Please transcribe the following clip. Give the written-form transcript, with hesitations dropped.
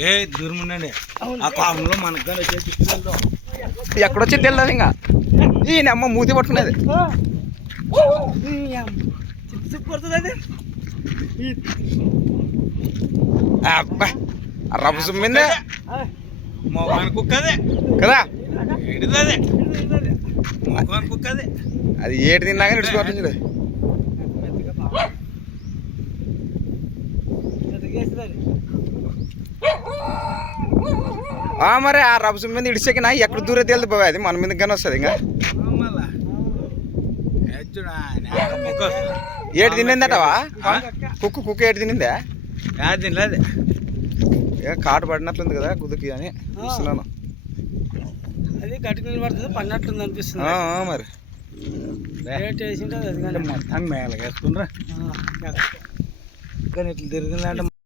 ఏ దూరముండండి ఆ కాలంలో మనకు ఎక్కడొచ్చి తెలియదు ఇంకా ఈ అమ్మ మూతి పట్టుకునేది అబ్బా రబ్బు సుమ్మిందే మొగాని కుక్కదే కదా ఏడిదే మొగాని కుక్కదే అది ఏడు తిన్నాక నడుచుకోవచ్చు చూడు మరి ఆ రబ్బు సుమ్మి మీద ఇడిచేకినా ఎక్కడ దూరం తేలిది బాబా అది మన మీదకి కానీ వస్తుంది ఇంకా ఏడు తినిందటవా కుక్క ఏడు తినిందా తినలేదు కాటు పడినట్లుంది కదా కుదుకి అని చూస్తున్నాను అది గట్టికి పడుతుంది పడినట్లుంది అనిపిస్తుంది మరి వేసింటే అది మొత్తం మేళ వేసుకుండ్రా కానీ ఇట్లా తిరిగిందంటే